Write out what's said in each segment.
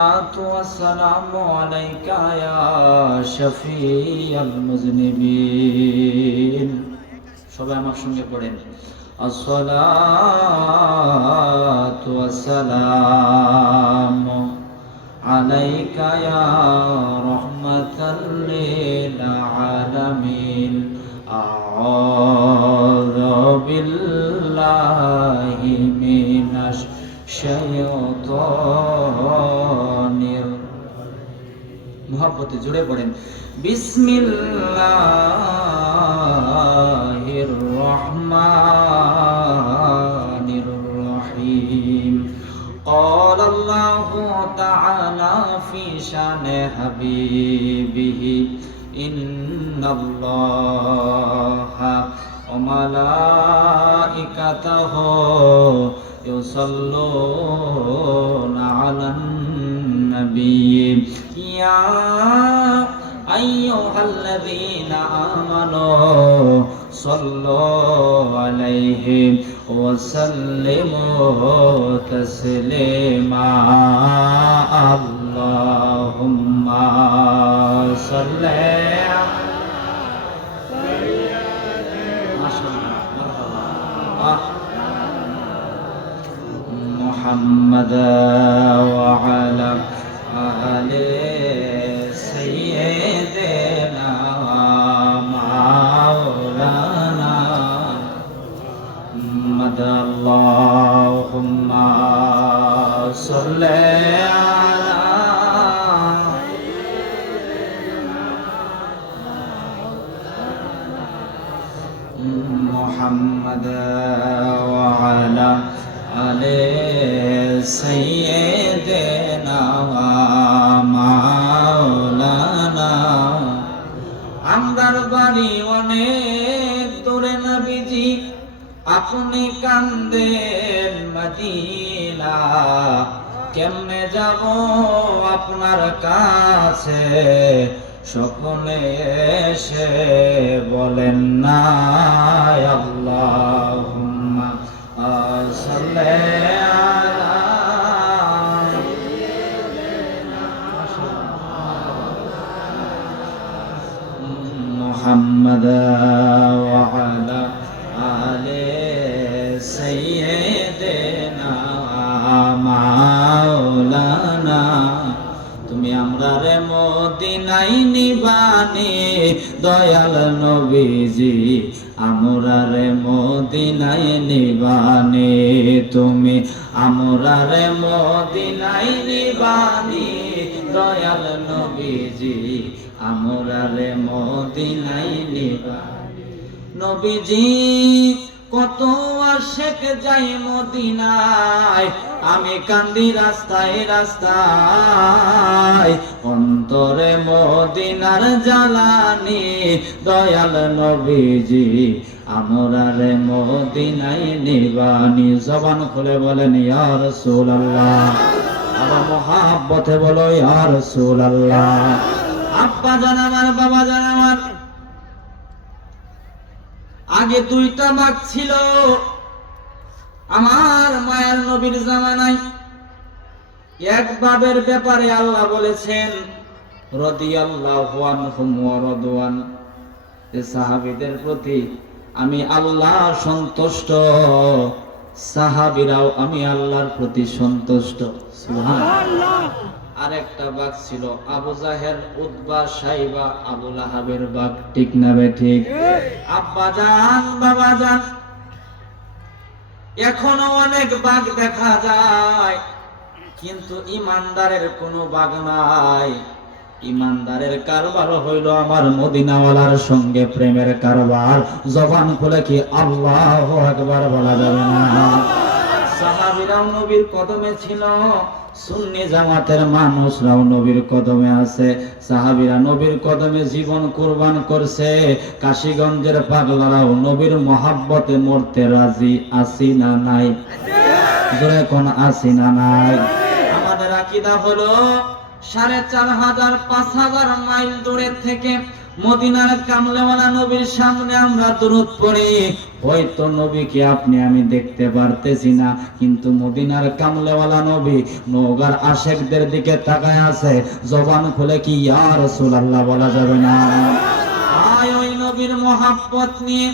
والسلام عليك يا شفيع المذنبين সবাই আমার সঙ্গে পড়েন الصلاة والسلام عليك يا رحمة للعالمين أعوذ بالله من الشيطان মোহাব্বতে জুড়ে পড়েন বিসমিল্লাহির রহমানির রহিম قال الله تعالى في شان حبيبه إن الله وملائكته يصلون على النبي يا أيها الذين آمنوا صلوا عليه وسلموا تسليما اللهم صل محمد وعلى آل سيدنا مولانا محمد اللهم صل على محمد وعلى آل سيدنا مولانا আমরার বাড়ি অনেক দূরে নবীজি আপনি কান্দেন মদিনা কেমনে যাব আপনার কাছে সকলে এসে বলেন না আল্লাহুম্মা সাল্লি আলা মুহাম্মাদ ওয়া আলা আলি সাইয়্যিদিনা মাওলানা তুমি আমরারে মদিনায় নিবানি দয়াল নবীজি আমরারে মদিনায় নিবানি তুমি আমরারে মদিনায় নিবানি দয়াল নবীজি আমরারে মদিনায় নিবানি নবীজি কত আশেক যাই মদিনায় আমি কান্দি রাস্তায় রাস্তায় অন্তরে মদিনার জ্বালানি দয়াল নবীজি আমরারে মদিনায় নিবানি জবান খুলে বলেন ইয়া রাসূলুল্লাহ আবার মহাব্বতে বলো ইয়া রাসূলুল্লাহ আব্বা জান আমার বাবা জান আমার আগে দুইটা বাঘ ছিল আমার মায়ের নবীর জামানায় এক বাবের ব্যাপারে আল্লাহ বলেছেন রাদিয়াল্লাহু আনহুম ওয়া রাদওয়ান এই সাহাবীদের প্রতি আমি আল্লাহ সন্তুষ্ট সাহাবীরাও আমি আল্লাহর প্রতি সন্তুষ্ট সুবহানাল্লাহ আরেকটা বাঘ ছিল আবু জাহেল উতবা সাইবা আবু লাহাবের বাঘ ঠিক না বে ঠিক আব্বা জান বাবা জান এখনো অনেক বাঘ দেখা যায় কিন্তু ইমানদারের কোনো বাঘ নাই ইমানদারের কারবার হইল আমার মদিনাওয়ালার সঙ্গে প্রেমের কারবার জবান খুলে কি আল্লাহু আকবার বলা যাবে না সাহাবীরাও নবীর কদমে ছিল সুন্নি জামাতের মানুষরাও নবীর কদমে আছে সাহাবীরা নবীর কদমে জীবন কুরবান করছে কাশীগঞ্জের পাগলারাও নবীর মহাব্বতে মরতে রাজি আছি না নাই জোরে কোন আছি না নাই আমাদের আকীদা হলো 4,500 5,000 মাইল দূরে থেকে মদিনার কামলেওয়ালা নবীর সামনে আমরা দুরূদ পড়ি। হয়তো নবীকে আপনি আমি দেখতে পারতেছি না, কিন্তু মদিনার কামলেওয়ালা নবী নওগাঁর আশেকদের দিকে তাকায় আছে। জবান খুলে কি ইয়া রাসূলুল্লাহ বলা যাবে না? আয় ওই নবীর মহব্বত নিয়ে,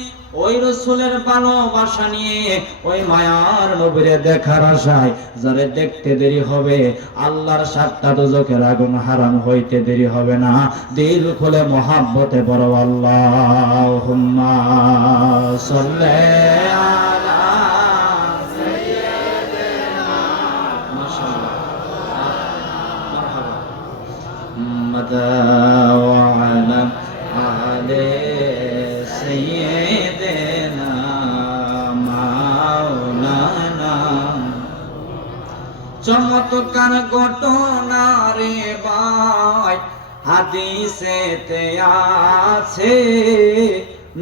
ওই রাসূলের ভালোবাসা নিয়ে, ওই মায়ার নবীরে দেখার আশায় যারে দেখতে দেরি হবে, আল্লাহর 7টা দোজখের আগুন হারাম হইতে দেরি হবে না। দিল খুলে মহব্বতে পড়ো আল্লাহুম্মা সাল্লি আলা সাইয়্যিদিনা মাশাআল্লাহ মারহাবা মুহাম্মাদ ওয়া আলা আলি সাইয়্যিদিনা মাওলানা। চমৎকার ঘটনা রে ভাই হাদিসেতে আছে,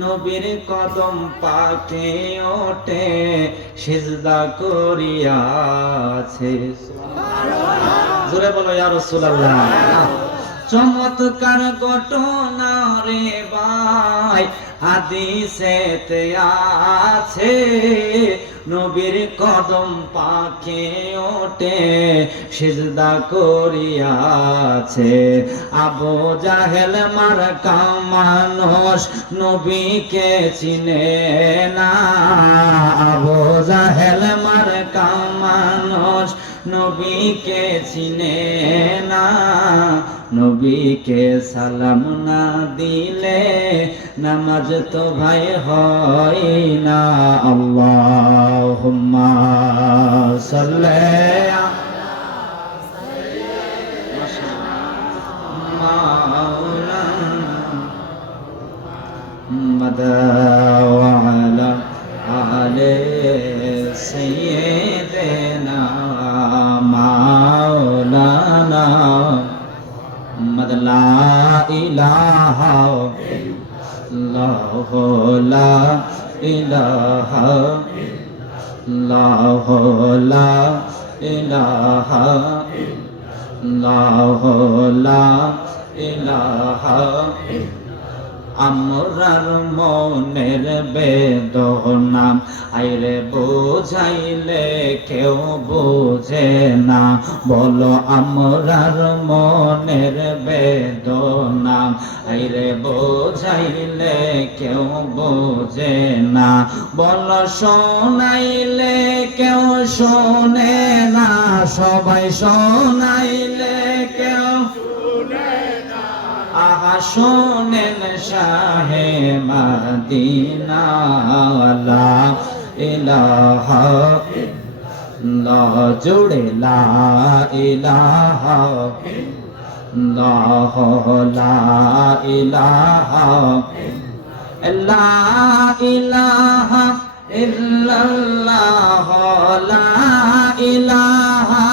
নবীর কদম পাকে ওঠে সিজদা করিয়াছে। জোরে বলো ইয়া রাসূলুল্লাহ। চমৎকার ঘটনা রে ভাই হাদিসেতে আছে, নবীর কদম পাকে ওঠে সিজদা করিয়াছে। আবু জাহেল মার্কা মানুষ নবীকে চিনে না, আবু জাহেল মার্কা মানুষ নবীকে চিনে না। নবীকে সালাম না দিলে নামাজ তো ভাই হয় না। আল্লাহুম্মা সাল্লি আলা সাইয়্যিদিনা মাওলানা মুহাম্মাদ ওয়া আলা আলি সাইয়্যিদিনা মাওলানা মুহাম্মাদ। লা ইলাহা ইল্লাল্লাহ, লা ইলাহা ইল্লাল্লাহ, লা ইলাহা ইল্লাল্লাহ, লা ইলাহা। আমরার মনের বেদনা আইরে বোঝাইলে কেউ বোঝে না। বলো আমরার মনের বেদনা আইরে বোঝাইলে কেউ বোঝে না। বলো শোনাইলে কেউ শোনে না, সবাই শোনাইলে কেউ আহা শোনেন শাহে মদিনা। লা ইলাহা ইল্লাল্লাহ, জোড়ে লা ইলাহা ইল্লাল্লাহ, লা ইলাহা লা ইলাহা ইল্লাল্লাহ, লা ইলাহা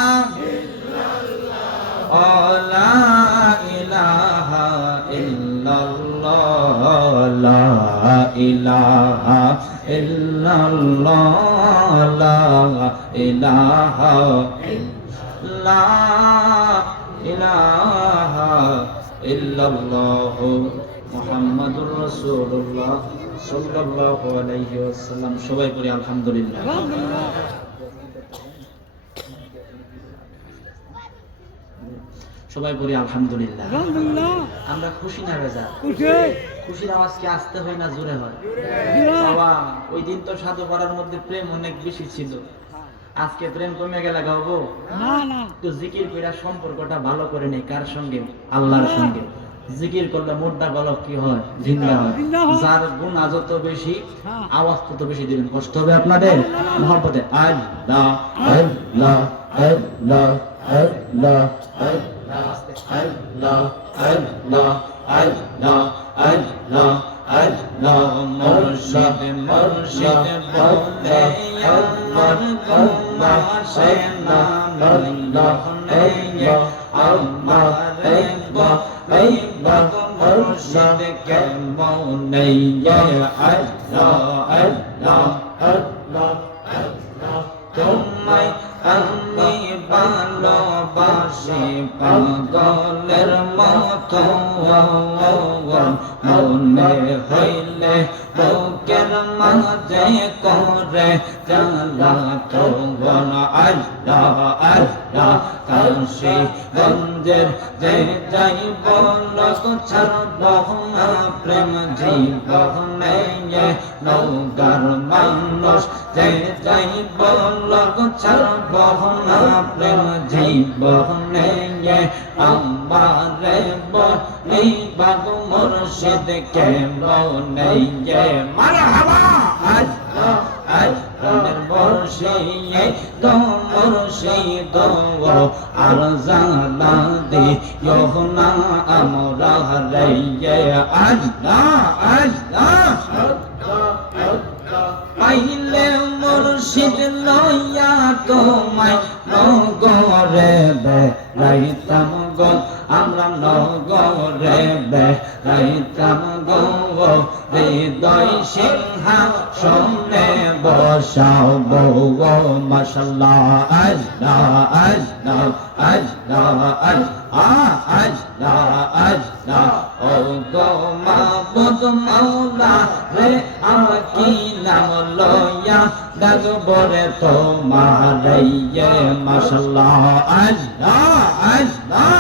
লা ইলাহা ইল্লাল্লাহ, লা ইলাহা ইল্লাল্লাহ, লা ইলাহা লা ইলাহা ইল্লাল্লাহ মুহাম্মাদুর রাসূলুল্লাহ সাল্লাল্লাহু আলাইহি ওয়াসাল্লাম। সবাই পড়ি আলহামদুলিল্লাহ। সবাই পড়ি আলহামদুলিল্লাহ। আমরা খুশি না বেজা? খুশির আওয়াজ কি আসতে হয় না জোরে হয়? বাবা ওই দিন তো সাধু পাড়ার মধ্যে প্রেম অনেক বেশি ছিল, আজকে প্রেম কমে গেলে গাবো না। তো জিকির কইরা সম্পর্কটা ভালো করে নেই। কার সঙ্গে? আল্লাহর সঙ্গে। জিকির করলে মুর্দা গলক কি হয়? জিন্দা হয়। যার গুনাহ যত বেশি আওয়াজ তত বেশি দিবেন, কষ্ট হবে আপনাদের। মহব্বতে আল্লাহ আল্লাহ আল্লাহ আল্লাহ আল্লাহ আল্লাহ আল্লাহ আল্লাহ আল্লাহ। মুর্শিদ মুর্শিদ বলে আমার গম্মা সেনা আল্লাহ আল্লাহ আমারে এই বাগ মুর্শিদ কে মনে আল্লাহ আল্লাহ আল্লাহ আল্লাহ। তোমায় আমি ভালোবাসি পাগলের মতো মনে হইলে বুকের মাঝে করে জ্বালা তো আল্লাহ আল্লাহ কাশি গঞ্জের যে যাই বলক ছাড়ব না প্রেম জীবনে নৌকার মানুষ যে যাই বলক ছাড়ব না প্রেম জীবনে আমারে বলি বাগ মুর্শিদ কে মনে মারহাবা আল্লাহ আল্লাহর মুর্শিদ তো মুর্শিদ আর জানা দিও না আমরা রে আল্লাহ আল্লাহ পাইলে মুর্শিদ লইয়া তোমায় নগরে বেড়াইতাম গো আমরা নগরে বেড়াইতাম গো হৃদয় সিংহাসনে বসাবো মাশাআল্লাহ আল্লাহ আল্লাহ আল্লাহ আল্লাহ আল্লাহ আল্লাহ ও গো মাবুদ মাওলা রে আমার কি নাম লইয়া ডাকবো রে তোমারে মাশাআল্লাহ আল্লাহ আল্লাহ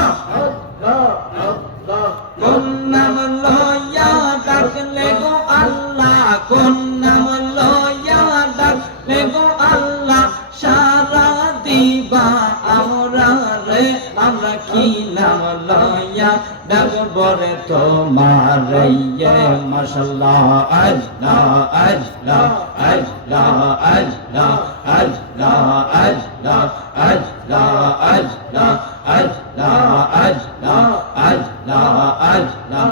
কোন নাম লইয়া ডাকলে গো আল্লাহ কোন নাম লইয়া ডাকলে গো আল্লাহ সারা দিবা আমরা রে আমরা কি নাম লইয়া ডাকবো রে তোমারে মাশাআল্লাহ আল্লাহ আল্লাহ আল্লাহ আল্লাহ আল্লাহ আল্লাহ আল্লাহ আল্লাহ আল্লাহ আল্লাহ আল্লাহ আল্লাহ লা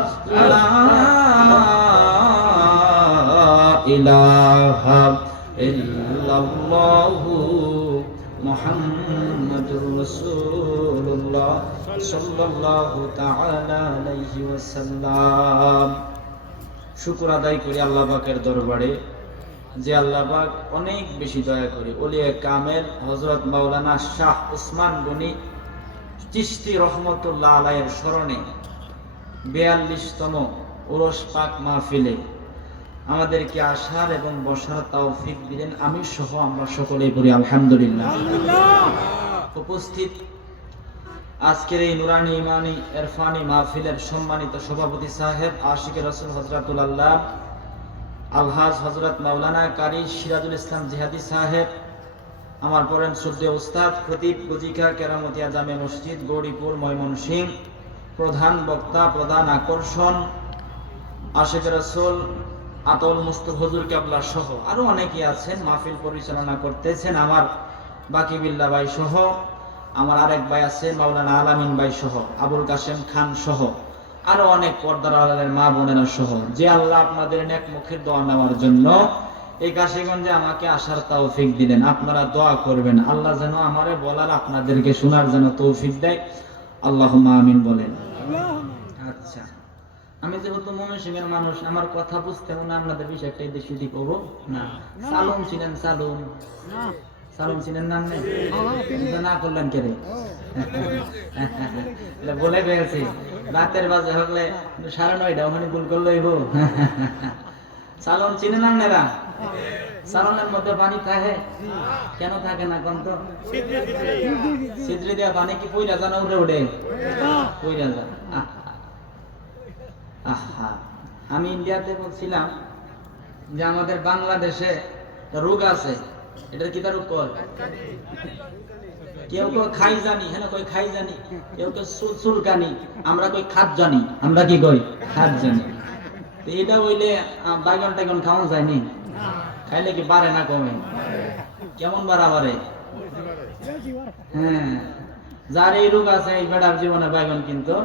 ইলাহা ইল্লাল্লাহু মুহাম্মাদুর রাসূলুল্লাহ সাল্লাল্লাহু তাআলা আলাইহি ওয়াসাল্লাম। শুকর আদায় করি আল্লাহ পাকের দরবারে যে আল্লাহ পাক অনেক বেশি দয়া করে ওলিয়ে কামেল হযরত মাওলানা শাহ উসমান গনি চিশতি রহমতুল্লাহ আলাইহির স্মরণে 42তম উরস পাক মাহফিলে আমাদেরকে আসার এবং বসার তৌফিক দিলেন। আমি সহ আমরা সকলেই বলি আলহামদুলিল্লাহ। উপস্থিত আজকের এই নুরানি ইমানি ইরফানি মাহফিলের সম্মানিত সভাপতি সাহেব আশিকে রাসূল হযরতুল আল্লাহ আলহাজ হযরত মাওলানা কারি সিরাজুল ইসলাম জিহাদি সাহেব, আমার পরেন শ্রদ্ধেয় উস্তাদ খতিব গুজিকা কেরামতিয়া জামে মসজিদ গৌরীপুর ময়মনসিংহ, প্রধান বক্তা প্রধান আকর্ষণ আশিকে রাসূল আতাউল মুস্তাক হুজুর কেবলা সহ আরো অনেকেই আছেন মাহফিল পরিচালনা করতেছেন, আমার বাকি বিল্লাহ ভাই সহ, আমার আরেক ভাই আছে মাওলানা আলামিন ভাই সহ, আবুল কাশেম খান সহ আরো অনেক পর্দার আড়ালের মা বোনেরা সহ, যে আল্লাহ আপনাদের নেক মুখের দোয়া নেওয়ার জন্য এই কাশীগঞ্জে আমাকে আসার তৌফিক দিলেন। আপনারা দোয়া করবেন আল্লাহ যেন আমারে বলার আপনাদেরকে শোনার যেন তৌফিক দেয়, আল্লাহুম্মা আমিন বলেন। আচ্ছা, আমি যেহেতু ময়মনসিংহের মানুষ আমার কথা বুঝতে না আপনাদের বিষয় একটা দেশি দিক হবো না। সালুম ছিলেন সালুম সালুম ছিলেন নাম নেই না করলেন কে রে বলে গেছি রাতের বাজে হলে 9:30 ওখানে ভুল করলেই হো। সালুম চিনেন আপনারা? সালনের মধ্যে পানি থাকে কেন থাকে না কোন তো ছিদ্রি দেওয়া পানি কি পইরা জানা উঠে উঠে পইরা যা। আহা, আমি ইন্ডিয়াতে বলছিলাম যে আমাদের বাংলাদেশে রোগ আছে, এটার কি তার রোগ কয়? কেউ কেউ খাই জানি, হ্যাঁ কই খাই জানি, কেউ কেউ চুলকানি, আমরা কই খাদ জানি। আমরা কি কই? খাদ জানি। এটা হইলে বাইগন টাইগন খাওয়া যায়নি, খাইলে কি বাড়ে না কমে? কেমন বাড়া বাড়ে? হ্যাঁ, যার এই রোগ আছে এই বেটার জীবনে বাইগন কিনতো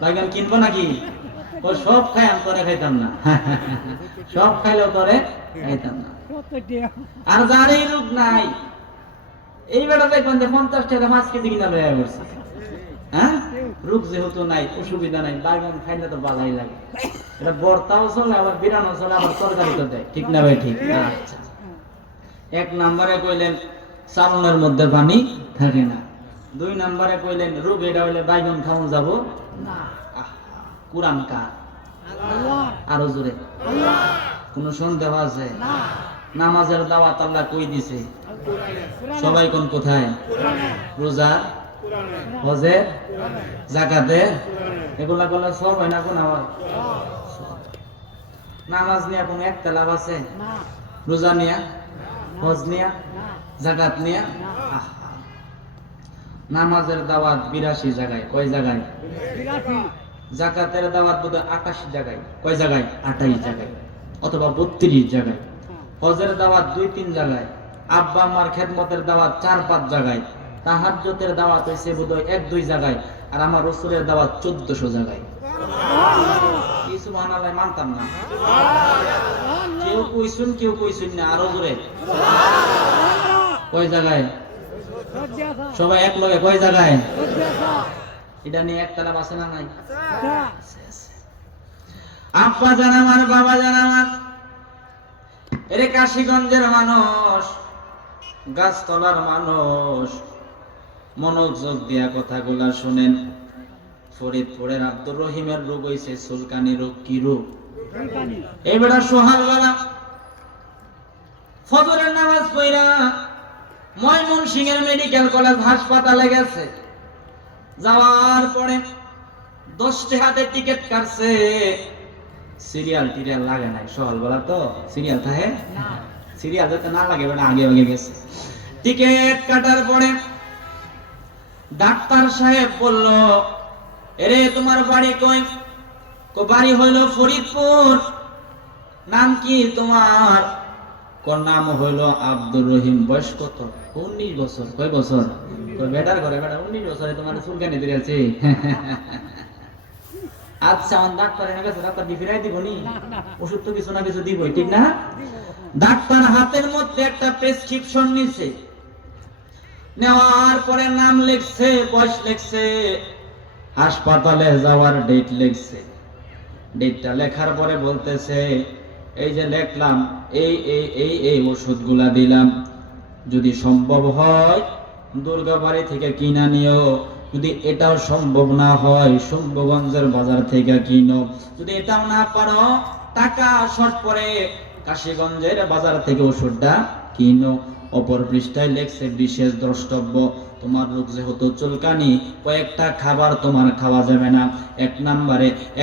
বাইগন কিনবো নাকি? ও সব খাই আমি তোরে খাইতাম না, সব খাইলেও তোরে খাইতাম না। আর যার এই রোগ নাই এই বেটা দেখবেন যে 50 টাকা 5 কেজি কিনা লইয়া বসছে। হ্যাঁ, রোগ যেহেতু নাই অসুবিধা নাই, বাইগন খাইলে তো ভালোই লাগে। এটা ভর্তাও চলে আবার বিরানো চলে আবার তরকারি তো দেয়, ঠিক না ভাই? ঠিক। আচ্ছা, এক নম্বরে কইলেন চালনের মধ্যে পানি থাকে না, 2 নম্বরে কইলেন রোগ এটা হইলে বাইগন খাওয়া যাব না। কুরআন কার? আল্লাহ। আরো জোরে আল্লাহ। কোন সন্দেহ আছে? না। নামাজের দাওয়াত আল্লাহ কই দিছে? সবাই কোন কোথায়? রোজা, হজে, যাকাতে, এগুলা করলে সব হয় না? কোন আবার নামাজ নিয়ে কোনো একটা লাভ আছে? রোজা নিয়া, হজ নিয়া, যাকাত নিয়া? নামাজের দাওয়াত 82 জায়গায়, কয় জায়গায়? যাকাতের দাওয়াত বোধহয় 88 জায়গায়, কয় জায়গায়? 28 জায়গায় অথবা 32 জায়গায়। হজের দাওয়াত 2-3 জায়গায়, আব্বা আম্মার খেদমতের দাওয়াত 4-5 জায়গায়, তাহাজ্জুদের দাওয়াত হইছে বোধহয় 1-2 জায়গায়, আর আমার রাসূলের দাওয়াত 1400 জায়গায়। এই সুবহানাল্লাহ মানতাম না। কেউ কইছুন কেউ কইছুন না, আরো জোরে কয় জায়গায়? সবাই এক লগে কয় জায়গায়? এটা নিয়ে একটা লাভ আছে না নাই? আব্বা জান আমার, বাবা জান আমার, এরে কাশীগঞ্জের মানুষ, গাছতলার মানুষ, মনোযোগ দিয়া কথাগুলা শুনেন। ফরিদপুরের আব্দুর রহিমের রোগ হইছে চুলকানি রোগ। কি রোগ? এই বেটা সোহালওয়ালা ফজরের নামাজ পড়া ময়মনসিংহের মেডিকেল কলেজ হাসপাতালে গেছে। যাওয়ার পরে 10টি হাতে টিকিট কাটছে, সিরিয়াল টিরিয়াল লাগে নাই। সোহালওয়ালা তো সিরিয়াল থাকে না, সিরিয়াল যাতে না লাগে বেটা আগে আগে গেছে। টিকিট কাটার পরে ডাক্তার সাহেব বলল, এরে তোমার বাড়ি কই? বাড়ি হইল ফরিদপুর। নাম কি তোমার? নাম হইল আব্দুর রহিম। বয়স কত? 19 বছর। কয় বছর? বেটার ঘরে বেটা 19 বছরে তোমার চুলকানি দিয়েছে। আচ্ছা, আমার ডাক্তার এনে গেছে, ডাক্তার দি ফিরাই দিব নি? ওষুধ তো কিছু না কিছু দিবই, ঠিক না? ডাক্তার হাতের মধ্যে একটা প্রেসক্রিপশন নিছে, নেওয়ার পরে নাম লিখছে, বয়স লিখছে, হাসপাতালে যাওয়ার ডেট লিখছে। ডেটটা লেখার পরে বলতেছে, এই যে লিখলাম, এই এই এই এই ওষুধগুলা দিলাম, যদি সম্ভব হয় দুর্গাবাড়ি থেকে কিনা নিও, যদি এটাও সম্ভব না হয় শম্ভুগঞ্জের বাজার থেকে কিনো, যদি এটাও না পারো টাকা শর্ট পড়ে কাশীগঞ্জের বাজার থেকে ওষুধটা কিনো। অপর পৃষ্ঠায় লেখছে, বিশেষ দ্রষ্টব্য, তোমার রোগ যেহেতু চুলকানি, কয়েকটা খাবার তোমার খাওয়া যাবে না।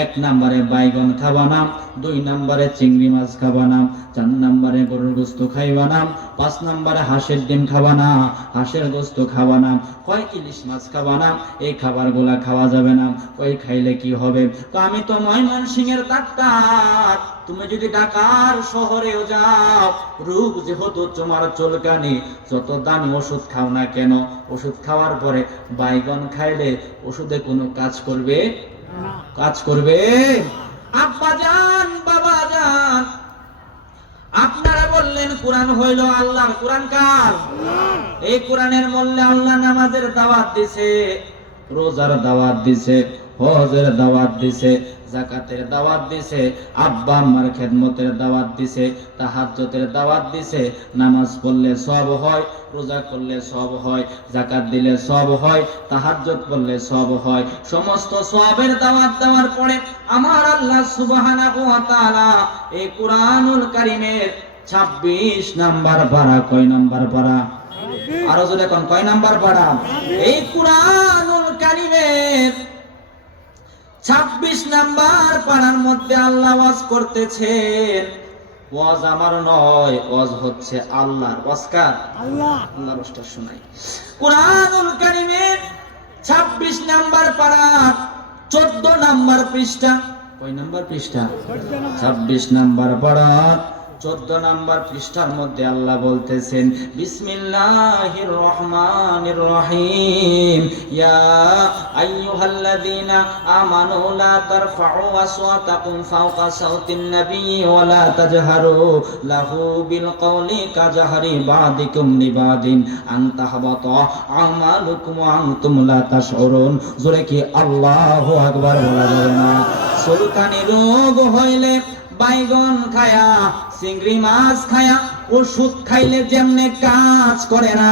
এক নম্বরে বাইগন খাবা না, 2 নম্বরে চিংড়ি মাছ খাবা না, 4 নম্বরে গরুর গোস্ত খাইবা না, 5 নম্বরে হাঁসের ডিম খাবা না, হাঁসের গোস্ত খাবা না, কয় ইলিশ মাছ খাবা না, এই খাবারগুলা খাওয়া যাবে না। কই খাইলে কি হবে? তো আমি তো ময়মনসিংহের ডাক্তার, তুমি যদি ঢাকার শহরেও যাও, রোগ যেহেতু তোমার চুলকানি, যত দামি ওষুধ খাও না কেন, ওষুধ খাওয়ার পরে বাইগন খাইলে ওষুধে কোনো কাজ করবে? কাজ করবে? আব্বা জান, বাবা জান, আপনারা বললেন কোরআন হইল আল্লাহর। কোরআন কার? এই কোরআনের মূল্যে আল্লাহ নামাজের দাওয়াত দিছে, রোজার দাওয়াত দিছে, হজের দাওয়াত দিছে, যাকাতের দাওয়াত দিছে, আব্বা আম্মার খেদমতের দাওয়াত দিছে, তাহাজ্জুদের দাওয়াত দিছে। নামাজ পড়লে সব হয়, রোজা করলে সব হয়, যাকাত দিলে সব হয়, তাহাজ্জুদ পড়লে সব হয়। সমস্ত সওয়াবের দাওয়াত দেওয়ার পরে আমার আল্লাহ সুবহানাহু ওয়া তাআলা এই কুরআনুল কারীমের 26 নাম্বার পারা, কয় নাম্বার পারা? আরো জোরে কোন, কয় নাম্বার পারা? এই কুরআনুল কারীমের 26 নাম্বার পারার মধ্যে আল্লাহ ওয়াজ করতেছেন। ওয়াজ আমার নয়, ওয়াজ হচ্ছে আল্লাহর। ওয়াজ কার? আল্লাহ। আল্লাহর ওয়াজটা শোনাই। কুরআনুল কারীমের 26 নাম্বার পারা, 14 নাম্বার পৃষ্ঠা। কয় নাম্বার পৃষ্ঠা? 26 নাম্বার পারা, 14 নাম্বার পৃষ্ঠার মধ্যে আল্লাহ বলতেছেন, বিসমিল্লাহির রহমানির রহিম, ইয়া আইয়ুহাল্লাযীনা আমানু লা তারফাউ আসওয়াতাকুম ফাওকা সাওতিন নাবিয়্যি ওয়া লা তাজহারু লাহু বিল কওলি কাজহারি বাদিকুম লিবাদিন আন তাহবাতা আমালুকুম ওয়া আনতুম লা তাশউরুন। জোরে কি আল্লাহু আকবার বলা যাবে না? চুলকানি রোগ হইলে বাইগন খায়া, চিংড়ি মাছ খায়া ওষুধ খাইলে যেমনে কাজ করে না,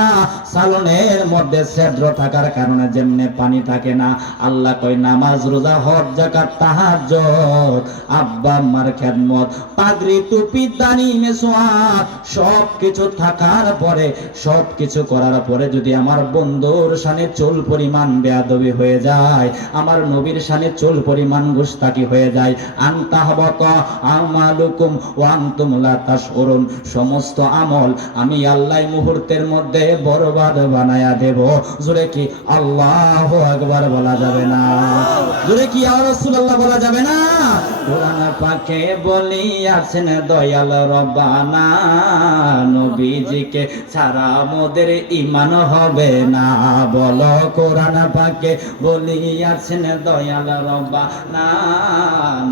সালনের মধ্যে ছিদ্র থাকার কারণে যেমনে পানি থাকে না, আল্লাহ কয় নামাজ রোজা হজ যাকাত তাহাজ্জুদ আব্বা আম্মার খেদমত পাগড়ি টুপি দাড়ি মেসওয়াক সবকিছু থাকার পরে, সবকিছু করার পরে যদি আমার বন্ধুর শানে চুল পরিমাণ বেয়াদবি হয়ে যায়, আমার নবীর শানে চুল পরিমাণ গুস্তাকি হয়ে যায়, আনতাহবাত আমালুকুম ওয়া আনতুম লা তাশউরুন, সমস্ত আমল আমি আল্লাহ মুহূর্তের মধ্যে বরবাদ বানায়া দেব। জোরে কি আল্লাহু আকবার বলা যাবে না? জোরে কি ইয়া রাসূলুল্লাহ বলা যাবে না? কোরআন পাকে বলিয়াছেন দয়াল রব্বানা, নবীজিকে ছাড়া মোদের ঈমান হবে না। বলো কোরআন পাকে বলিয়াছেন দয়াল রব্বানা,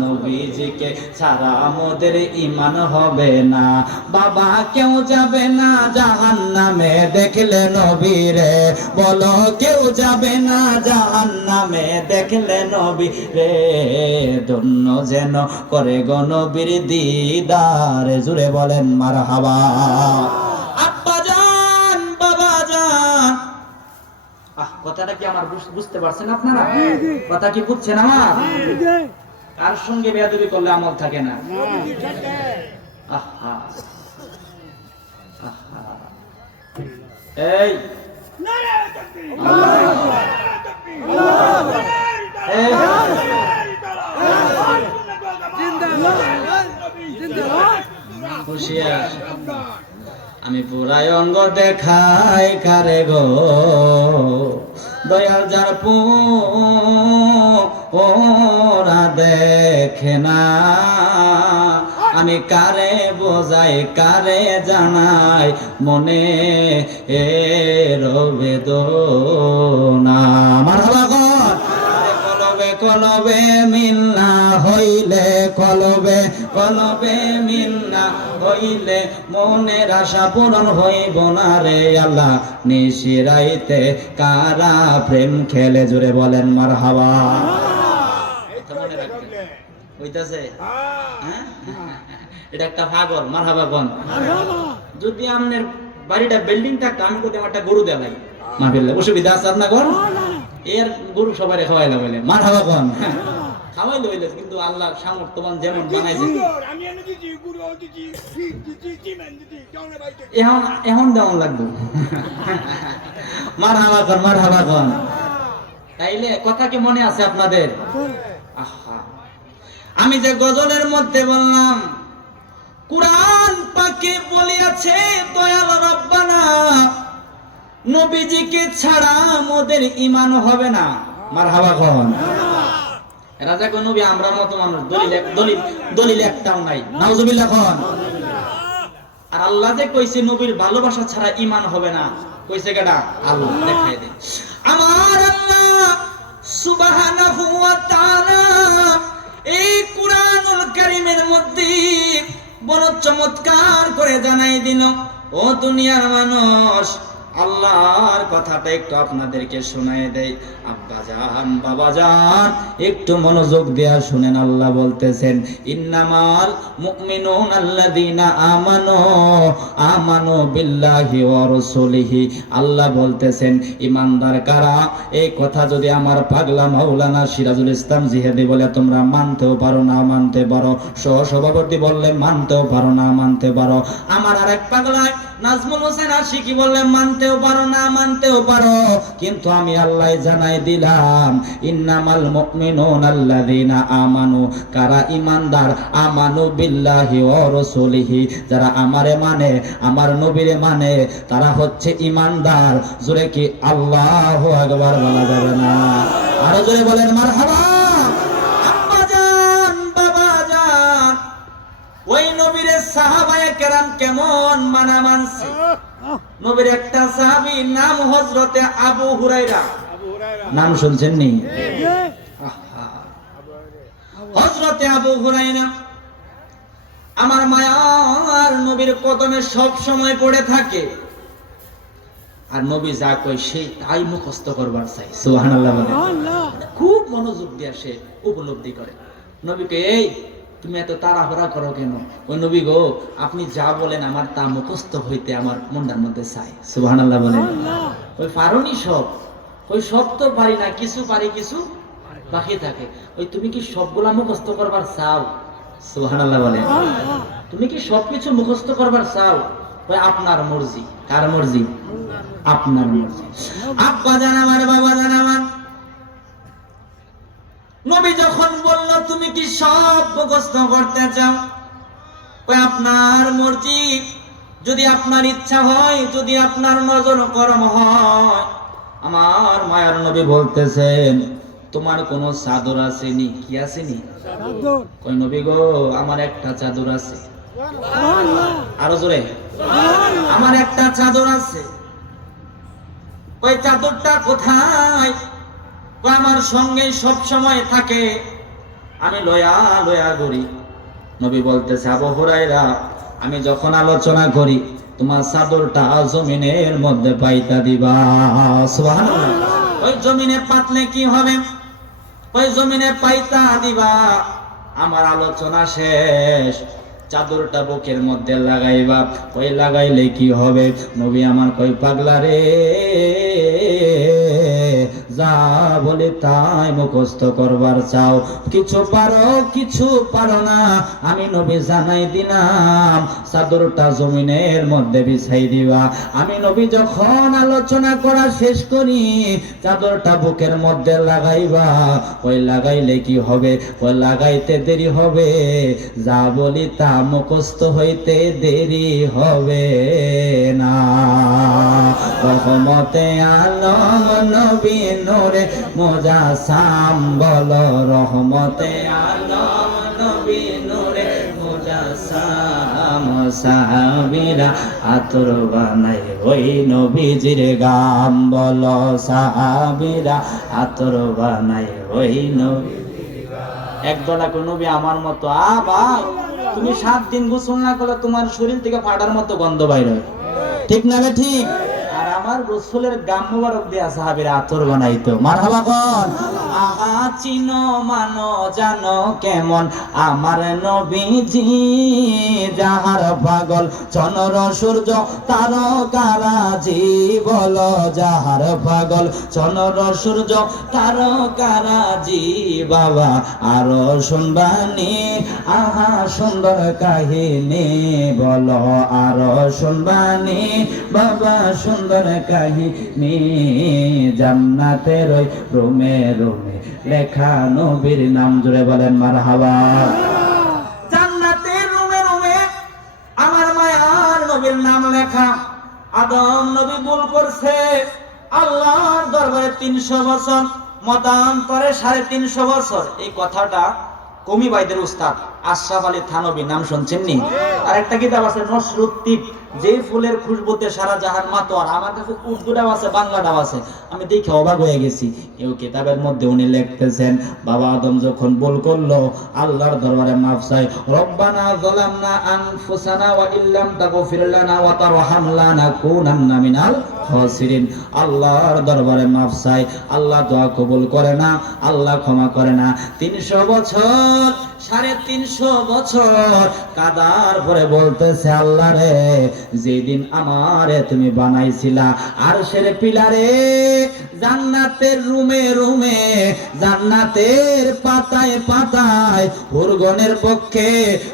নবীজিকে ছাড়া মোদের ঈমান হবে না। বাবা কেউ যাবে না জাহান্নামে দেখলে নবীরে, বলো কেউ যাবে না জাহান্নামে দেখলে নবীরে, ধন্য যেন করে গো নবীর দিদার। জুড়ে বলেন মারহাবা। আব্বা জান বাবা জান, কথাটা কি আমার বুঝতে পারছেন আপনারা? কথা কি বুঝছেন আমার? কার সঙ্গে বেয়াদবি করলে আমল থাকে না? আহা আহা, এই আমি পুরাই অঙ্গ দেখাই কারে গো, দয়াল যার ওরা দেখে না, আমি কারে বোঝাই কারে জানাই মনে বেদনা। মারহাবা কর। কলবে কলবে মিল না হইলে, কলবে কলবে মিল না হইলে মনের আশা পূরণ হইব না রে আল্লাহ, নিশিরাইতে কারা প্রেম খেলে। জুড়ে বলেন মারহাবা। হইতাছে এটা একটা পাগল। মারহাবা কোন? যদি আপনার বাড়িটা বিল্ডিং থাকতো আমি কোথাও একটা গরু দেলাই মাহফিলে, অসুবিধা আছে আপনার? কোন এর গরু সবাই খাওয়াইলা বলে মারহাবা কোন? খাওয়াইলে হইলে, কিন্তু আল্লাহ সামর্থ্যবান যেমন বানাইছে এখন দেওয়ান লাগবে। মারহাবা কোন? মারহাবা কোন? তাইলে কথা কি মনে আছে আপনাদের? আহা, আমি যে গজলের মধ্যে বললাম কুরআন পাকে বলিয়াছে দয়াল রব্বানা, নবীজিকে ছাড়া মোদের ঈমান হবে না। মারহাবা কোন? রাজা কোন নবী আমরার মতো মানুষ, দলিল একটাও নাই। নাউজুবিল্লাহ কোন? আর আল্লাহ যে কইছে নবীর ভালোবাসা ছাড়া ঈমান হবে না, কইছে কেডা? আল্লাহ। দেখাই দেন আমার আল্লাহ সুবহানাহু ওয়া তাআলা এই কুরআনুল কারীমের মধ্যে বড় চমৎকার করে জানাই দিল, ও দুনিয়ার মানুষ, আল্লাহর কথাটা একটু আপনাদেরকে শোনায় দেই। আব্বা জান বাবা জান একটু মনোযোগ দিয়া শুনেন। আল্লাহ বলতেছেন ইন্নামাল মুমিনুন আল্লাযীনা আমানু বিল্লাহি ওয়া রাসূলিহি। আল্লাহ বলতেছেন ঈমানদার কারা? এই কথা যদি আমার পাগলা মাওলানা সিরাজুল ইসলাম জিহাদি বলে তোমরা মানতেও পারো না মানতে পারো, সহসভাপতি বললে মানতেও পারো না মানতে পারো, আমার আরেক পাগলা নাজমুল হোসেন আশিকি বললে মানতেও পারো না মানতেও পারো, কিন্তু আমি আল্লাহ জানাই দিলাম ইন্নামাল মুমিনুন আল্লাযীনা আমানু, কারা ঈমানদার? আমানু বিল্লাহি ওয়া রাসূলিহি, যারা আমারে মানে আমার নবীরে মানে তারা হচ্ছে ঈমানদার। জোরে কি আল্লাহু আকবার বলা যাবে না? আরো জোরে বলেন মারহাবা। আব্বা জান বাবা জান ওই নবীর সাহাবায়ে কেরাম কেমন মানছে? নবীর একটা সাহাবী নাম হযরতে আবু হুরায়রা, নাম শুনছেন নি? হযরতে আবু হুরায়রা আমার মায়ার নবীর কদমে সব সময় পড়ে থাকে, আর নবী যা কয় সেই তাই মুখস্থ করবার চাই। সুবহানাল্লাহ বলে খুব মনোযোগ দিয়ে সে উপলব্ধি করে। নবীকে এই তুমি এত তাড়াহুড়া করো কেন? ওই নবী গো, আপনি যা বলেন আমার তা মুখস্থ হইতে আমার মনটার মধ্যে চাই। সুবহানাল্লাহ বলেন। ওই পারোনি সব? ওই সব তো পারি না, কিছু পারি, কিছু বাকি থাকে। ওই তুমি কি সবগুলা মুখস্থ করবার চাও? সুবহানাল্লাহ বলেন। তুমি কি সবকিছু মুখস্থ করবার চাও? ওই আপনার মর্জি। কার মর্জি? আপনার মর্জি। আব্বা জান আমার, বাবা জান আমার, নবী যখন বলল তুমি কি সব মুখস্থ করতে চাও? ওই আপনার মর্জি। যদি আপনার ইচ্ছা হয়, যদি আপনার নজর করম হয়, আমার মায়ার নবী বলতেছেন তোমার কোন চাদর আসেনি? কি আসেনি? কই নবী গো, আমার একটা চাদর আছে। আরো জোরে, আমার একটা চাদর আছে। ওই চাদরটা কোথায়? আমার সঙ্গে সব সময় থাকে, আমি লয়া লয়া করি। নবী বলতেছে আবু হুরায়রা, আমি যখন আলোচনা করি তোমার চাদরটা জমিনের মধ্যে পাইতা দিবা। সুবহানাল্লাহ। ওই জমিনে পাতলে কি হবে? ওই জমিনে পাইতা দিবা। আমার আলোচনা শেষ, চাদরটা বুকের মধ্যে লাগাইবা। ওই লাগাইলে কি হবে? নবী আমার কই পাগলা রে, যা বলে তাই মুখস্থ করবার চাও, কিছু পারো কিছু পারো না। আমি নবী জানাই দিলাম চাদরটা জমিনের মধ্যে বিছাই দিবা। আমি নবী যখন আলোচনা করা শেষ করি, চাদরটা বুকের মধ্যে লাগাইবা। ওই লাগাইলে কি হবে? ওই লাগাইতে দেরি হবে, যা বলি তা মুখস্থ হইতে দেরি হবে না। রহমতে আলম নবী নূরে মুজাসসাম, বলো রহমতে আলম নবী নূরে মুজাসসাম। সাহাবীরা আতর বানাই ওই নবীজির গাম, বলো সাহাবীরা আতর বানাই ওই নবীজির গাম। একদলা কোন নবী আমার মতো, ভাই তুমি 7 দিন গোসল না করলে তোমার শরীর থেকে ফাটার মতো গন্ধ বাইর হয়, ঠিক না? ঠিক। আর আমার গোসলের গাম মুবারক দিয়া সাহাবীরা আতর বানাইতো। মারহাবা কোন? আহা চিনো মানো জানো কেমন আমার নবীজি, যাহার পাগল চন্দ্র সূর্য তারকারাজি, বলো যাহার পাগল চন্দ্র সূর্য তারকারাজি। বাবা আরো শুনবানি আহা সুন্দর কাহিনী, বলো আরো শুনবানি বাবা সুন্দর কাহিনী। জান্নাতের ওই রুমে রুমে লেখা নবীর নাম, জুড়ে বলেন মারহাবা। জান্নাতের রুমে রুমে আমার মায়ার নবীর নাম লেখা। আদম নবী ভুল করছে, আল্লাহর দরবারে 300 বছর, মতান্তরে 350 বছর। এই কথাটা কমি বাইদের উস্তাদ আশরাফ আলী থানবী, নাম শুনছেন নি? আর একটা কিতাব আছে নসরুদ্দীপ, যে ফুলের খুশবুতে সারা জাহান মাতোয়ারা। আমার কাছে উর্দুটাও আছে, বাংলাটাও আছে, আমি দেখে অবাক হয়ে গেছি। এই কিতাবের মধ্যে উনি লিখতেছেন বাবা আদম যখন ভুল করলো, আল্লাহর দরবারে মাফ চাই, রব্বানা যালামনা আনফুসানা ওয়া ইল্লাম তাগফির লানা ওয়া তারহামনা লানাকুনান্না মিনাল খাসিরিন। আল্লাহর দরবারে মাফ চাই, আল্লাহ দোয়া কবুল করে না, আল্লাহ ক্ষমা করে না। 300 বছর, 350 বছর কাদার পরে বলতেছে আল্লাহ রে, যেদিন আমারে তুমি বানাইছিলা আরশের পিলারে, জান্নাতের রুমে রুমে, জান্নাতের পাতায় পাতায়, হুরগণের পক্ষে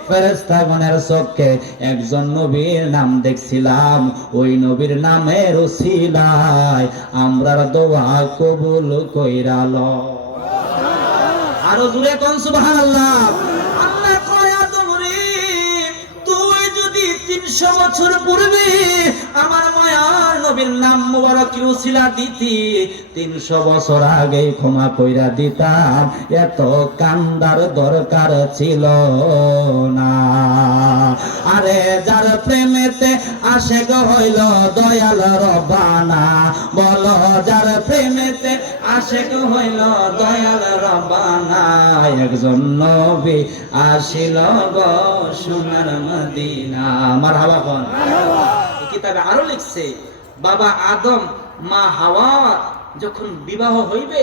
ফেরেশতাগণের চক্ষে একজন নবীর নাম দেখছিলাম। ওই নবীর নামের উসিলায় আমরার দোয়া কবুল কইরা লও। আরো জোরে কোন সুবহানাল্লাহ। আল্লাহ কয় আদম রে, তুই যদি 300 বছর পূর্বে আমার মায়ার নবীর নাম মুবারক উসিলা দিতি, 300 বছর আগে ক্ষমা কইরা দিতাম, এত কান্দার দরকার ছিল না। আরে যার প্রেমেতে আশেক হইল দয়াল রব্বানা, বলো যার প্রেমেতে আশেক হইল দয়াল রব্বানা। একজন নবী আসিল গো সোনার মদিনা। মারহাবা কোন? এই কিতাবে আরো লিখছে বাবা আদম মা হাওয়া যখন বিবাহ হইবে,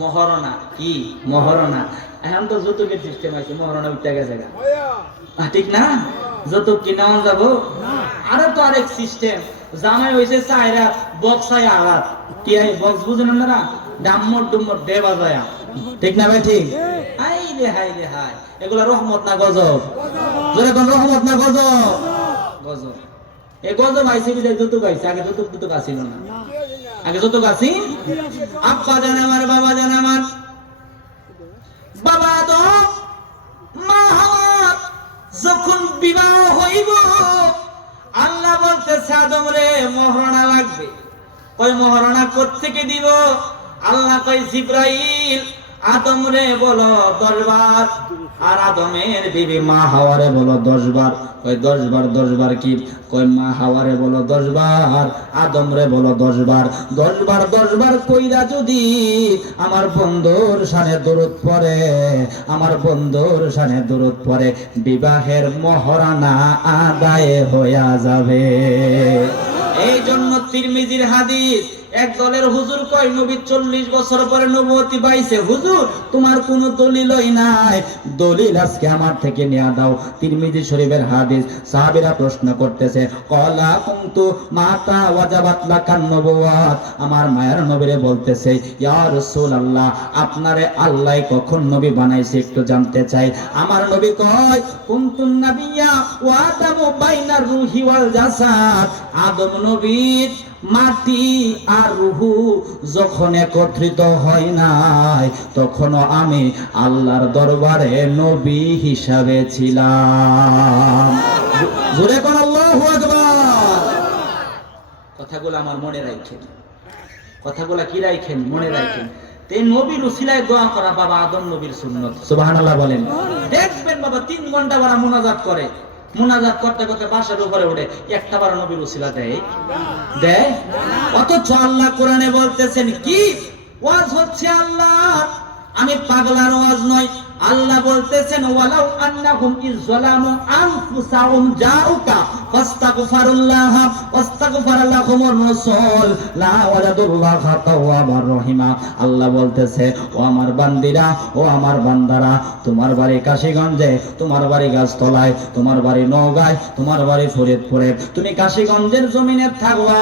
মহারণা কি মহারণা, এখন তো যৌতুকের সিস্টেম আছে, মহারণা উঠতে গেছে গা, ঠিক না? যৌতুক কি নেওয়া যাবো? আরো তো আরেক সিস্টেম, জামাই হয়েছে চাইরা বক্সাই আঘাত, কি বক্স বুঝেন আপনারা, ডাম্মর ডুম্মর দে বাজায়া, ঠিক না ভাই? ঠিক। হাই রে হাই রে হাই, এগুলা রহমত না গজব? জোরে কোন রহমত না গজব? গজব। এই গজব আইছে বিদায় যৌতুক আইছে, আগে যৌতুক আসিল না, আগে যৌতুক আসি। আব্বা জান আমার, বাবা জান আমার, বাবা তো মা হওয়ার যখন বিবাহ হইব, আল্লাহ বলতেছে আদম রে মহারণা লাগবে। কই মহারণা কোত্থেকে দিব? আল্লাহ কই জিবরাইল আদম রে বলো 10 বার, আর আদমের বিবি মা হাওয়ারে বলো 10 বার। কই 10 বার 10 বার কি? কই মা হাওয়ারে বলো 10 বার, আদম রে বলো 10 বার। 10 বার 10 বার কইরা যদি আমার বন্ধুর শানে দরুদ পড়ে, আমার বন্ধুর শানে দরুদ পড়ে, বিবাহের মহারণা আদায় হইয়া যাবে। এই জন্য তিরমিজির হাদিস, এক দলের হুজুর কয় নবী 40 বছর পরে নবুয়তি পাইছে। হুজুর তোমার কোনো দলিলই নাই, দলিল আজকে আমার থেকে নিয়ে দাও। তিরমিজি শরীফের হাদিস। সাহাবীরা প্রশ্ন করতেছে, ক্বালা কুনতু মাতা ওয়াজাবাত লাকান নবুওয়াত, আমার মায়ের নবীরে বলতেছে, ইয়া রাসূলুল্লাহ আপনারে আল্লাহ কখন নবী বানাইছে একটু জানতে চাই। আমার নবী কয়, কুনতুন নাবিয়্যা ওয়া আদামু বাইনার রূহি ওয়াল জাসাদ, আদম নবীর মাটি আর রুহু যখন একত্রিত হয় নাই, তখনও আমি আল্লাহর দরবারে নবী হিসাবে ছিলাম। জোরে কোন আল্লাহু আকবার। কথাগুলো আমার মনে রাখেন, কথাগুলো কি রাখেন? মনে রাখেন। এই নবীর উসিলায় দোয়া করা বাবা আদম নবীর সুন্নত। সুবহানাল্লাহ বলেন। দেখবেন বাবা 3 ঘন্টা বারা মুনাজাত করে, মুনাজাত করতে করতে বাসার উপরে উঠে, একটা বার নবীর উসিলা দেয়? দেয়? অথচ আল্লাহ কোরআনে বলতেছেন কি? ওয়াজ হচ্ছে আল্লাহ, আমি পাগলার ওয়াজ নয়। আল্লাহ বলতেছেন, ওয়ালাউ আন্নাহুম ইযলামু আনফুসাহুম জাউকা ফাস্তাগফিরুল্লাহ ওয়াস্তাগফার লাহুমুর রাসূল লা ওয়াজাদুল্লাহা তাওয়াবার রহিমা। আল্লাহ বলতেছে, ও আমার বান্দিরা, ও আমার বান্দারা, তোমার বাড়ি কাশীগঞ্জে, তোমার বাড়ি গাছতলায়, তোমার বাড়ি নওগাঁয়, তোমার বাড়ি ফরিদপুরে, তুমি কাশীগঞ্জের জমিনে থাকবা,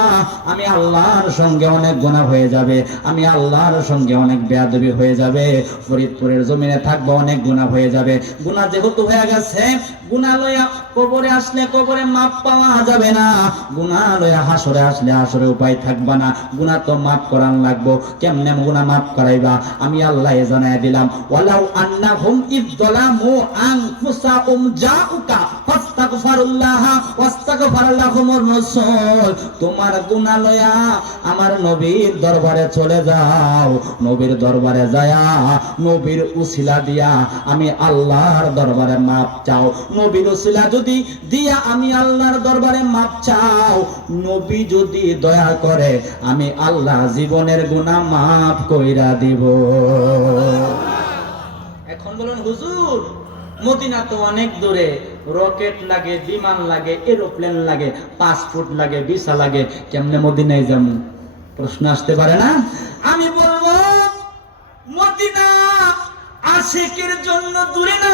আমি আল্লাহর সঙ্গে অনেক গুনাহ হয়ে যাবে, আমি আল্লাহর সঙ্গে অনেক বেয়াদবি হয়ে যাবে। ফরিদপুরের জমিনে থাকবা, অনেক গুনাহ হয়ে যাবে। গুনাহ যেহেতু হয়ে গেছে, গুনাহ লইয়া কবরে আসলে কবরে মাপ পাওয়া যাবে না, গুনাহ লইয়া হাসরে আসলে হাসরে উপায় থাকবে না। গুনাহ তো মাপ করান লাগবো। কেমনে গুনাহ মাপ করাইবা? আমি আল্লাহ জানায় দিলাম, ওয়ালাউ আন্নাহুম ইযলামু আনফুসাহুম জাউকা ফাস্তাগফিরুল্লাহ ওয়াস্তাগফার লাহুমুর রাসূল। তোমার গুনাহ লইয়া আমার নবীর দরবারে চলে যাও, নবীর দরবারে যায়া নবীর উসিলা দিয়া আমি আল্লাহর দরবারে মাপ চাও। নবীর উসিলা যদি দিয়া আমি আল্লাহর দরবারে মাপ চাও, নবী যদি দয়া করে আমি আল্লাহ জীবনের গুনাহ মাফ কইরা দিব। এখন বলুন হুজুর, মদিনা তো অনেক দূরে, রকেট লাগে, বিমান লাগে, এরোপ্লেন লাগে, পাসপোর্ট লাগে, ভিসা লাগে, কেমনে মদিনায় যাবো? প্রশ্ন আসতে পারে না? আমি বলবো মদিনা আশিকের জন্য দূরে না,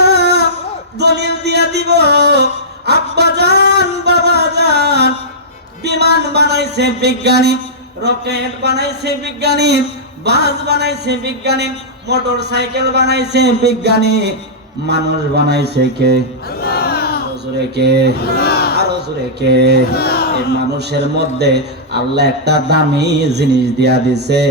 দলিল দিয়া দিব। আব্বা জান, বাবা জান, বিমান বানাইছে বিজ্ঞানী, রকেট বানাইছে বিজ্ঞানী, বাস বানাইছে বিজ্ঞানী, মোটর সাইকেল বানাইছে বিজ্ঞানী, মানুষ বানাইছে কে? আরো জোরে কে? আরো জোরে কে? এই মানুষের মধ্যে আল্লাহ একটা দামি জিনিস দিয়া দিছে,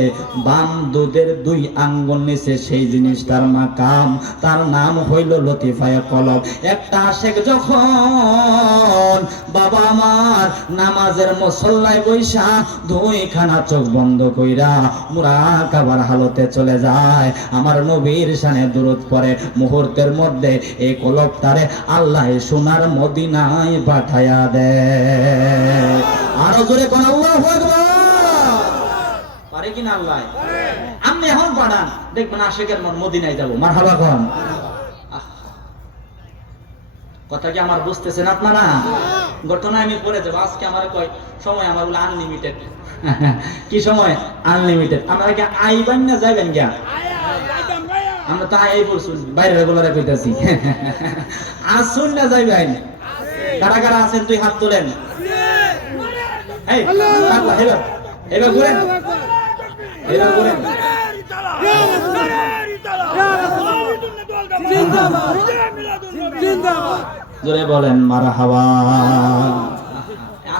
বাম দুধের 2 আঙ্গুল নিচে সেই জিনিসটার মাকাম, তার নাম হইল লতিফায়ে কলব। একটা আশেক যখন বাবা আমার নামাজের মুসল্লায় বইসা 2খানা চোখ বন্ধ কইরা মুরাকাবার হালতে চলে যায়, আমার নবীর শানে দুরূদ পড়ে, মুহূর্তের মধ্যে এই কলবটারে আল্লাহ সোনার মদিনায় পাঠায়া দেয়। আরো জোরে কোন আল্লাহু আকবার। পারে কিনা আল্লাহ? আপনি এখন পাঠান, দেখবেন আশিকের মন মদিনায় যাব। মারহাবা কোন? কথা কি আমার বুঝতেছেন আপনারা? ঘটনা আমি পড়ে যাবো। আজকে আমার কয় সময় আমার বলে আনলিমিটেড। কি সময়? আনলিমিটেড। আমরা কি আইবেন না যাইবেন গিয়া? আমরা তো এই বলছুন বাইরে রেগুলারে কইতাছি আসুন না যাই ভাই কারা কারা আছেন তুই হাত তোলেন এই আল্লাহ হেলো এবার ঘুরেন এবার ঘুরেন জোরে বলেন মারহাবা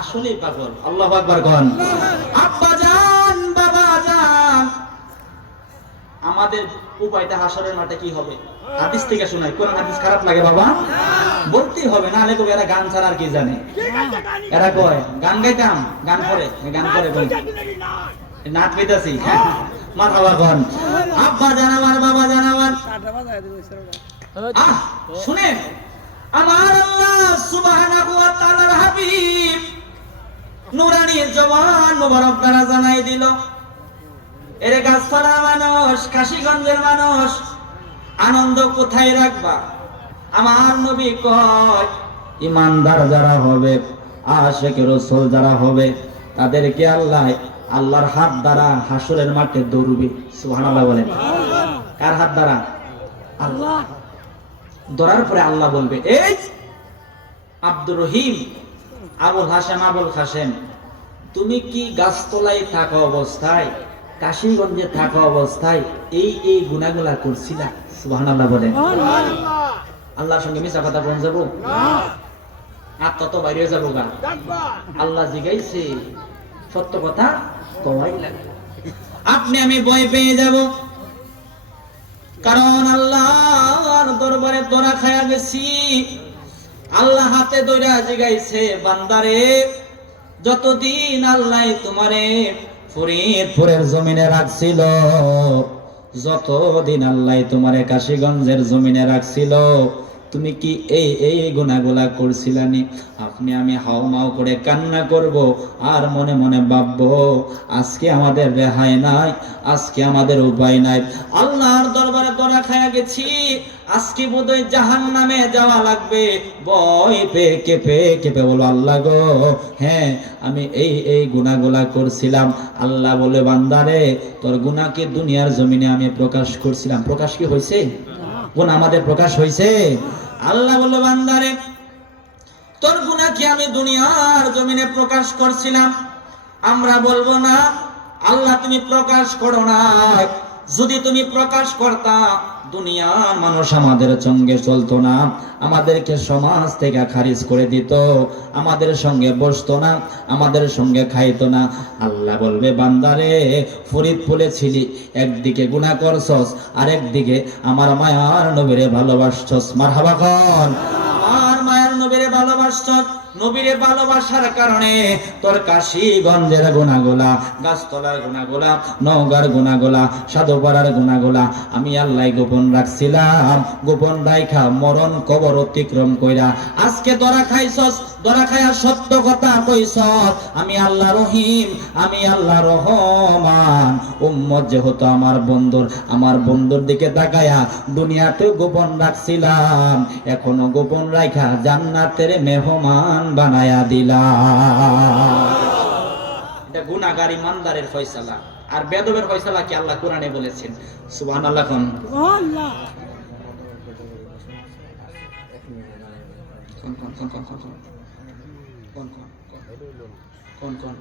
আসলে পাগল আল্লাহু আকবার কোন আব্বা জান বাবা জান আমাদের উপায়টা হাসরের মাঠে কি হবে হাদিস থেকে শোনাই কোন হাদিস খারাপ লাগে বাবা বলতেই হবে না হলে এরা গান ছাড়া আর কি জানে এরা কয় গান গাইতাম গান করে বল নাচ গাইতাছি মারহাবা কোন আব্বা জান আমার বাবা জান আমার শুনেন আমার আল্লাহ সুবহানাহু ওয়া তাআলার হাবিব নূরানী জবান মোবারক দ্বারা জানাই দিল এর গাছপালা মানুষ কাশীগঞ্জের মানুষ আনন্দ কোথায় রাখবা আমার নবী কয় ইমানদার যারা হবে আশিকে রাসূল যারা হবে তাদেরকে আল্লাহর হাত দ্বারা হাসরের মাঠে দৌড়বে সুবহানাল্লাহ বলেন কার হাত দ্বারা আল্লাহ ধরার পরে আল্লাহ বলবে এই আব্দুর রহিম আবুল হাসেম তুমি কি গাছতলায় থাকা অবস্থায় কাশীগঞ্জে থাকা অবস্থায় এই গুনাহগুলা করছিলা সুবহানাল্লাহ বলেন আল্লাহর সঙ্গে মিছা কথা বলন যাব আত্মা তো বাইরে যাবো গা আল্লাহ জিগাইছে সত্য কথা কওয়াই লাগে আপনি আমি ভয় পেয়ে যাব কারণ আল্লাহর দরবারে ধরা খায়া গেছি আল্লাহ হাতে ধইরা জিগাইছে বান্দারে যতদিন আল্লাহ তোমারে ফরিদপুরের জমিনে রাখছিল যতদিন আল্লাহ তোমারে কাশীগঞ্জের জমিনে রাখছিল তুমি কি এই গুনাহগুলা করছিলানি আপনি আমি হাওমাও করে কান্না করব আর মনে মনে ভাববো আজকে আমাদের রেহাই নাই আজকে আমাদের উপায় নাই আল্লাহর দরবারে ধরা খায়া গেছি আজকে বোধহয় জাহান্নামে যাওয়া লাগবে ভয় পেয়ে কেঁপে বলো আল্লাহ গো হ্যাঁ আমি এই গুনাহগুলা করছিলাম আল্লাহ বলে বান্দারে তোর গুনাহ কি দুনিয়ার জমিনে আমি প্রকাশ করছিলাম প্রকাশ কি হইছে গুনাহ আমাদের প্রকাশ হইছে আল্লাহ বলল বান্দারে তোর গুনাহ কি আমি দুনিয়ার জমিনে প্রকাশ করছিলাম আমরা বলবো না আল্লাহ তুমি প্রকাশ করো না যদি তুমি প্রকাশ করতা দুনিয়ার মানুষ আমাদের সঙ্গে চলতো না আমাদেরকে সমাজ থেকে খারিজ করে দিত আমাদের সঙ্গে বসতো না আমাদের সঙ্গে খাইতো না আল্লাহ বলবে বান্দারে ফরিদপুরে ছিলি একদিকে গুনাহ করছস আর একদিকে আমার মায়ার নবীরে ভালোবাসছস মারহাবা কোন আমার মায়ার নবীরে ভালোবাসছস নবীরে ভালোবাসার কারণে তোর কাশীগঞ্জের গুনাহগুলা গাছতলার গুনাহগুলা নওগাঁর গুনাহগুলা সাধুপাড়ার গুনাহগুলা আমি আল্লাহ গোপন রাখছিলাম গোপন রাইখা মরণ কবর অতিক্রম কইরা আজকে ধরা খাইছস ধরা খায়া সত্য কথা কইছস আমি আল্লাহ রহিম আমি আল্লাহ রহমান উম্মত যেহেতু আমার বন্ধুর দিকে তাকায়া দুনিয়াতে গোপন রাখছিলাম এখনো গোপন রাইখা জান্নাতের মেহমান বানায়া দিলাম এটা গুনাহগার ইমানদারের ফয়সালা আর বেদবের ফয়সালা কি আল্লাহ কোরআনে বলেছেন সুবহানাল্লাহ কোন সুবহানাল্লাহ কোন